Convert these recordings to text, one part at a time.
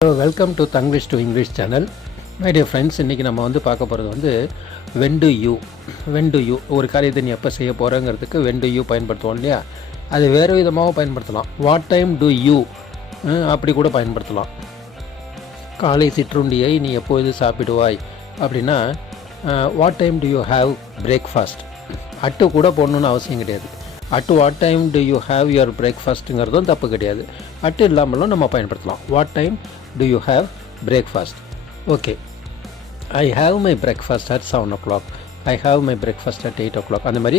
Welcome to Tanglish to English channel. My dear friends, இன்றைக்கி நம்ம பார்க்க போகிறது வென் டு யூ ஒரு காரியத்தை நீ எப்போ செய்ய போகிறேங்கிறதுக்கு வென் டு யூ பயன்படுத்துவோம் இல்லையா? அது வேறு விதமாகவும் பயன்படுத்தலாம். வாட் டைம் டு யூ அப்படி கூட பயன்படுத்தலாம். காலை சிற்றுண்டியை நீ எப்போது சாப்பிடுவாய் அப்படின்னா what time do you have breakfast. At கூட போடணுன்னு அவசியம் கிடையாது. At what time do you have your பிரேக்ஃபாஸ்ட்டுங்கிறதும் தப்பு கிடையாது. அட்டு இல்லாமலும் நம்ம பயன்படுத்தலாம். What time do you have breakfast. Okay, I have my breakfast at 7 o'clock, I have my breakfast at 8 o'clock. அந்த மாதிரி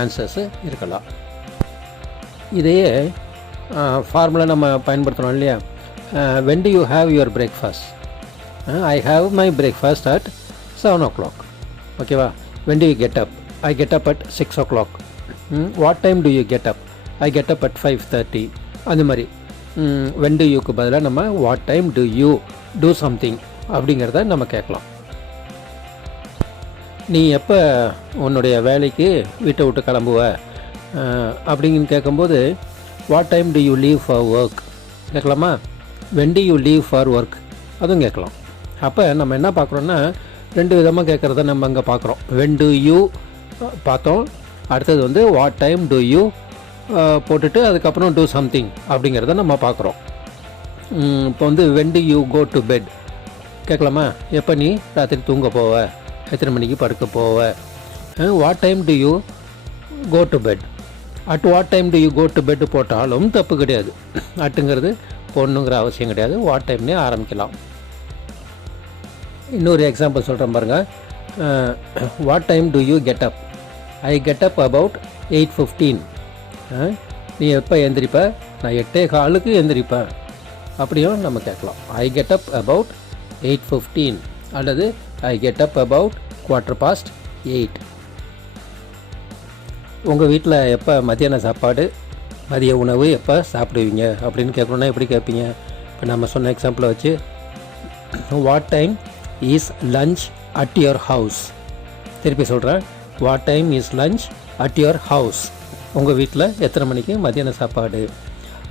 ஆன்சர்ஸு இருக்கலாம். இதையே ஃபார்முலா நம்ம பயன்படுத்துகிறோம் இல்லையா? When do you have your breakfast? I have my breakfast at 7 o'clock. ஓகேவா? When do you get up? I get up at 6 o'clock. What time do you get up? I get up at 5:30. அந்த மாதிரி when to யூக்கு பதிலாக நம்ம what time do you do something அப்படிங்கிறத நம்ம கேட்கலாம். நீ எப்போ உன்னுடைய வேலைக்கு வீட்டை விட்டு கிளம்புவ அப்படிங்கன்னு கேட்கும்போது what time do you leave for work கேட்கலாமா? When do you leave for work அதுவும் கேட்கலாம். அப்போ நம்ம என்ன பார்க்குறோன்னா ரெண்டு விதமாக கேட்குறத நம்ம அங்கே பார்க்குறோம். வென் டு யூ பார்த்தோம், அடுத்தது வாட் டைம் டு யூ போட்டுட்டு அதுக்கப்புறம் டூ சம்திங் அப்படிங்கிறத நம்ம பார்க்குறோம். இப்போ when do you go to bed கேட்கலாமா? எப்போ நீ ராத்திரி தூங்க போவ, எத்தனை மணிக்கு படுக்க போவ? What time do you go to bed? At what time do you go to bed போட்டாலும் தப்பு கிடையாது. அட்டுங்கிறது போடணுங்கிற அவசியம் கிடையாது. வாட் டைம்னே ஆரம்பிக்கலாம். இன்னொரு எக்ஸாம்பிள் சொல்கிறேன் பாருங்கள். What time do you get up? I get up about 8:15. நீ எப்போ எழுந்திரிப்ப? நான் 8:15 எழுந்திரிப்பேன். அப்படியும் நம்ம கேட்கலாம். ஐ கெட் அப் அபவுட் 8:15 அல்லது ஐ கெட் அப் அபவுட் 8:15. உங்கள் வீட்டில் எப்போ மத்தியான சாப்பாடு, மதிய உணவு எப்போ சாப்பிடுவீங்க அப்படின்னு கேட்கணுன்னா எப்படி கேட்பீங்க? இப்போ நம்ம சொன்ன எக்ஸாம்பிளை வச்சு what time is lunch at your house? திருப்பி சொல்கிறேன். What time is lunch at your house? உங்கள் வீட்டில் எத்தனை மணிக்கு மத்தியான சாப்பாடு?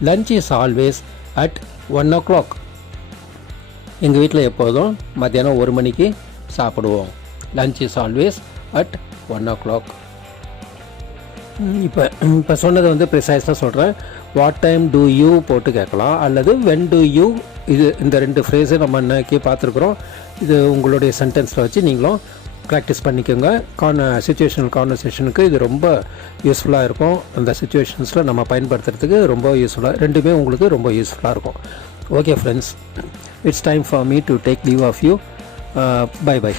Lunch is always at 1 o'clock. எங்கள் வீட்டில் எப்போதும் மத்தியானம் 1 மணிக்கு சாப்பிடுவோம். Lunch is always at 1 o'clock. இப்போ சொன்னது ப்ரிசைஸாக சொல்கிறேன். வாட் டைம் டு யூ போட்டு கேட்கலாம், அல்லது வென் டு யூ. இந்த ரெண்டு ஃப்ரேஸை நம்ம இன்னைக்கு பார்த்துருக்குறோம். இது உங்களுடைய சென்டென்ஸில் வச்சு நீங்களும் ப்ராக்டிஸ் பண்ணிக்கோங்க. சிச்சுவேஷனல் கான்வர்சேஷனுக்கு இது ரொம்ப யூஸ்ஃபுல்லாக இருக்கும். அந்த சிச்சுவேஷன்ஸில் நம்ம பயன்படுத்துறதுக்கு ரொம்ப யூஸ்ஃபுல்லாக, ரெண்டுமே உங்களுக்கு ரொம்ப யூஸ்ஃபுல்லாக இருக்கும். Okay friends, it's time for me to take leave of you. Bye by.